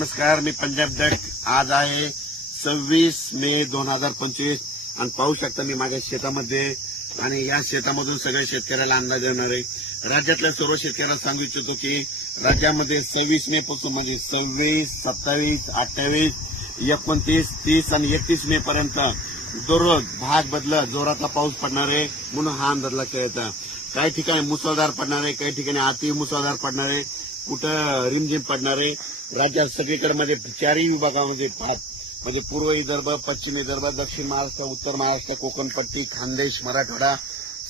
नमस्कार मी पंजाब दट आज आहे सव्वीस मे दोन हजार पंचवीस आणि पाहू शकता मी माझ्या शेतामध्ये आणि या शेतामधून सगळ्या शेतकऱ्याला अंदाज येणार आहे राज्यातल्या सर्व शेतकऱ्याला सांगू इच्छितो की राज्यामध्ये सव्वीस मे पासून म्हणजे सव्वीस सत्तावीस अठ्ठावीस एकोणतीस तीस आणि एकतीस मे पर्यंत दररोज भाग बदल जोराचा पाऊस पडणार आहे म्हणून हा अंदाज लक्षात येतं काही ठिकाणी मुसळधार पडणार आहे काही ठिकाणी अति मुसळधार पडणार आहे कुठं रिमझिम पडणार आहे राज्यात सगळीकडे मध्ये चारही विभागामध्ये पाच म्हणजे पूर्व विदर्भ पश्चिम विदर्भ दक्षिण महाराष्ट्र उत्तर महाराष्ट्र कोकणपट्टी खानदेश मराठवाडा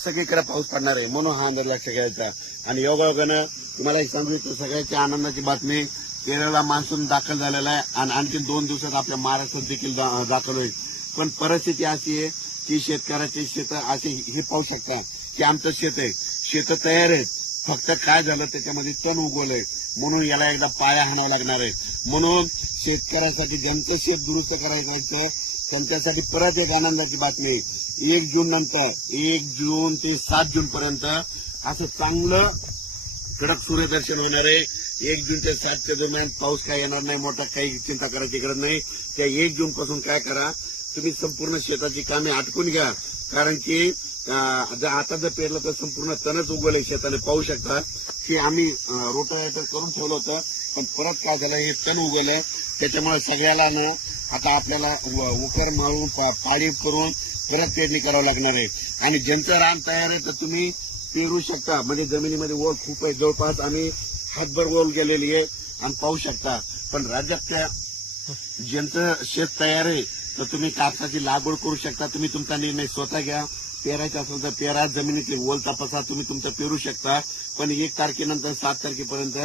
सगळीकडे पाऊस पडणार आहे म्हणून हा अंदाज लक्ष घ्यायचा आणि योगायोगानं तुम्हाला सांगू इच्छितो सगळ्याच्या आनंदाची बातमी केरळला मान्सून दाखल झालेला आहे आणि आणखी दोन दिवसात आपल्या महाराष्ट्रात देखील दाखल होईल पण परिस्थिती अशी आहे की शेतकऱ्याचे शेतं असे हे पाहू शकता की आमचं शेत आहे शेतं तयार आहेत फक्त काय झालं त्याच्यामध्ये तण उगवलंय म्हणून याला एकदा पाया हाणावा लागणार आहे म्हणून शेतकऱ्यांसाठी ज्यांचं शेत दुरुस्त करायचं त्यांच्यासाठी परत एक आनंदाची बातमी एक जून नंतर एक जून ते सात जून पर्यंत असं चांगलं कडक सूर्यदर्शन होणार आहे एक जून ते सातच्या दरम्यान पाऊस काय येणार नाही मोठा काही चिंता करायची गरज नाही त्या एक जून पासून काय करा तुम्ही संपूर्ण शेताची कामे आटकून घ्या कारण की आता जर पेरलं तर संपूर्ण तणच उगवले शेताने पाहू शकता की आम्ही रोटावेटर करून ठेवलं होतं पण परत काय झालं हे तण उगवलं त्याच्यामुळे सगळ्याला ना आता आपल्याला उकर मारून पाळी करून परत पेरणी करावी लागणार आहे आणि ज्यांचं रान तयार आहे तर तुम्ही पेरू शकता म्हणजे जमिनीमध्ये ओळ खूप आहे जवळपास आम्ही हातभर ओल गेलेली आहे आणि पाहू शकता पण त्या ज्यांचं शेत तयार आहे तर तुम्ही कापसाची लागवड करू शकता तुम्ही तुमचा निर्णय स्वतः घ्या पेरायचा असेल तर पेरा जमिनीतली ओल तपासा तुम्ही तुमचं पेरू शकता पण एक तारखेनंतर सात तारखेपर्यंत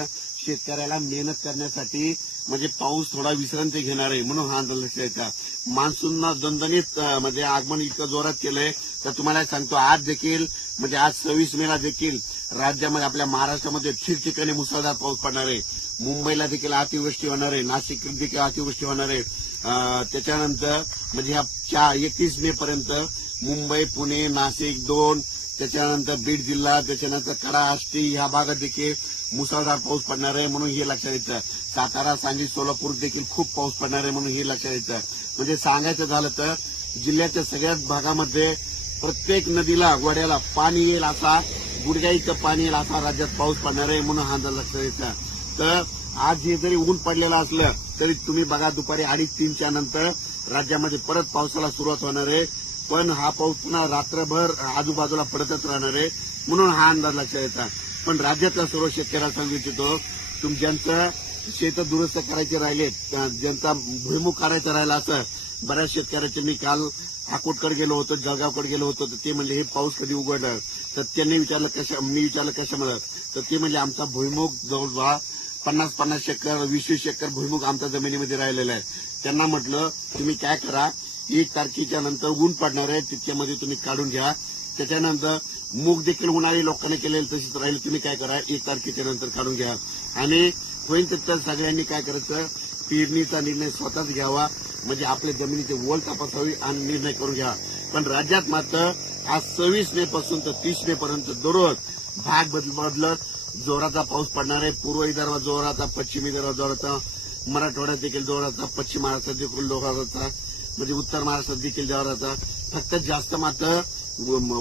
शेतकऱ्याला मेहनत करण्यासाठी म्हणजे पाऊस थोडा विश्रांती घेणार आहे म्हणून हा आंदोलन करायचा मान्सूनना दणदणीत म्हणजे आगमन इतकं जोरात केलंय तर तुम्हाला सांगतो आज देखील म्हणजे आज सव्वीस मेला देखील राज्यामध्ये आपल्या महाराष्ट्रामध्ये ठिकठिकाणी मुसळधार पाऊस पडणार आहे मुंबईला देखील अतिवृष्टी होणार आहे नाशिक देखील अतिवृष्टी होणार आहे त्याच्यानंतर म्हणजे ह्या चार एकतीस मे पर्यंत मुंबई पुणे नाशिक दोन त्याच्यानंतर बीड जिल्हा त्याच्यानंतर कडा आष्टी ह्या भागात देखील मुसळधार पाऊस पडणार आहे म्हणून हे लक्षात येतं सातारा सांगली सोलापूर देखील खूप पाऊस पडणार आहे म्हणून हे लक्षात येतं म्हणजे सांगायचं झालं तर जिल्ह्याच्या सगळ्याच भागामध्ये प्रत्येक नदीला वड्याला पाणी येईल असा गुडघ्या पाणी येईल असा राज्यात पाऊस पडणार आहे म्हणून हा अंदाज लक्षात येतं तर आज हे जरी ऊन पडलेलं असलं तरी तुम्ही बघा दुपारी अडीच तीनच्या नंतर राज्यामध्ये परत पावसाला सुरुवात होणार आहे पण हा पाऊस पुन्हा रात्रभर आजूबाजूला पडतच राहणार आहे म्हणून हा अंदाज लक्षात येतात पण राज्यातल्या सर्व शेतकऱ्याला सांगू इच्छितो तुम ज्यांचं शेत दुरुस्त करायचे राहिलेत ज्यांचा भुईमुख करायचा राहिला असं बऱ्याच शेतकऱ्याचे मी काल हाकोटकडे गेलो होतो जळगावकडे गेलो होतो तर ते म्हणले हे पाऊस कधी उघडणार तर त्यांनी विचारलं कशा मी विचारलं कशामुळे तर ते म्हणजे आमचा भुईमुग जवळजवळ पन्नास पन्नास शेकर वीस वीस शेकर भुईमुग आमच्या जमिनीमध्ये राहिलेला आहे त्यांना म्हटलं तुम्ही काय करा एक तारखेच्या नंतर ऊन पडणार आहे तितक्यामध्ये तुम्ही काढून घ्या त्याच्यानंतर मूग देखील उन्हाळी लोकांनी केलेलं तशीच राहील तुम्ही काय करा एक तारखेच्या नंतर काढून घ्या आणि होईल तर सगळ्यांनी काय करायचं पेरणीचा निर्णय स्वतःच घ्यावा म्हणजे आपल्या जमिनीचे वल तपासावी आणि निर्णय करून घ्यावा पण राज्यात मात्र आज सव्वीस मे पासून तर तीस मे पर्यंत दररोज भाग बदलत जोराचा पाऊस पडणार आहे पूर्व विदर्भात जोराचा पश्चिम विदर्भात जोराचा मराठवाड्यात देखील जोराचा पश्चिम महाराष्ट्रात देखील जोराचा म्हणजे उत्तर महाराष्ट्रात देखील जोराचा फक्त जास्त मात्र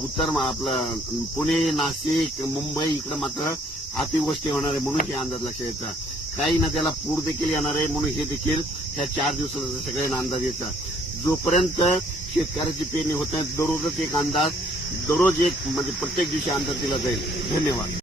उत्तर आपलं पुणे नाशिक मुंबई इकडे मात्र अतिवृष्टी होणार आहे म्हणून हे अंदाज लक्षात येतात काही त्याला पूर देखील येणार आहे म्हणून हे देखील ह्या चार दिवसाचा सगळ्यांना अंदाज येतात जोपर्यंत शेतकऱ्याची पेरणी होत नाही दररोजच एक अंदाज दररोज एक म्हणजे प्रत्येक दिवशी अंदाज दिला जाईल धन्यवाद